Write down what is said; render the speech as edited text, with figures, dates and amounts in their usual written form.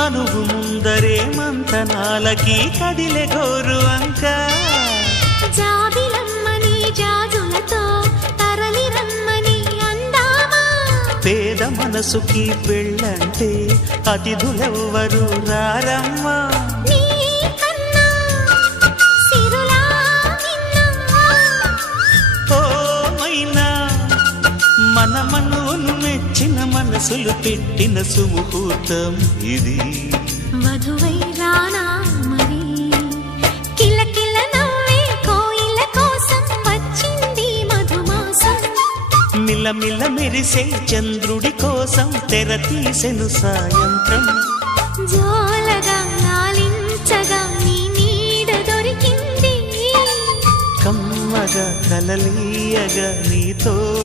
మనువు ముందరే మంతనాలకి కదిలే గోరు అంక జాబిలమ్మని జాజులతో తరలి రమ్మని అందామా పేద మనసుకి పెళ్ళంటే అతిథులెవ్వరు రారమ్మా మన మనువును మెచ్చిన మనసులు పెట్టిన సుముహూర్తం ఇది వధువై రానా మరి కిలకిల నవ్వే కోయిల కోసం వచ్చింది మధుమాసం మిలమిల మెరిసే చంద్రుడి కోసం తెర తీసెను సాయంత్రం జోలగా లాలించగా నీ నీడ దొరికింది కమ్మగా కలలీయగా నీతో